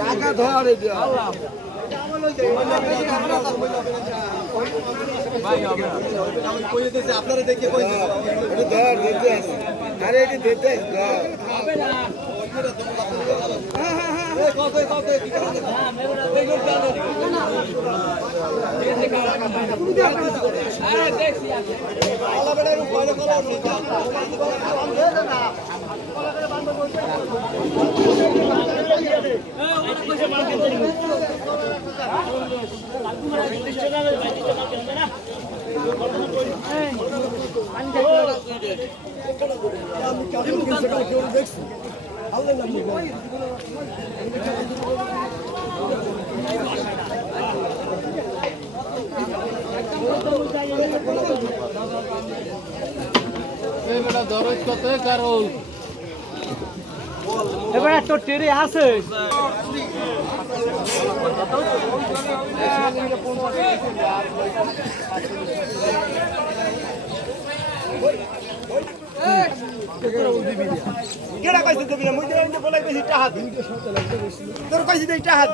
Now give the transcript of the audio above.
টাকা ধরে আপনারা দেখে কই এটা দিতে আছে। এটা দিতে আছে, ধর। এবার তোর টেরে আছে কেডা কইছে তুমি? মুই তো বলাই বেশি টাহা তোর কইছি টাহা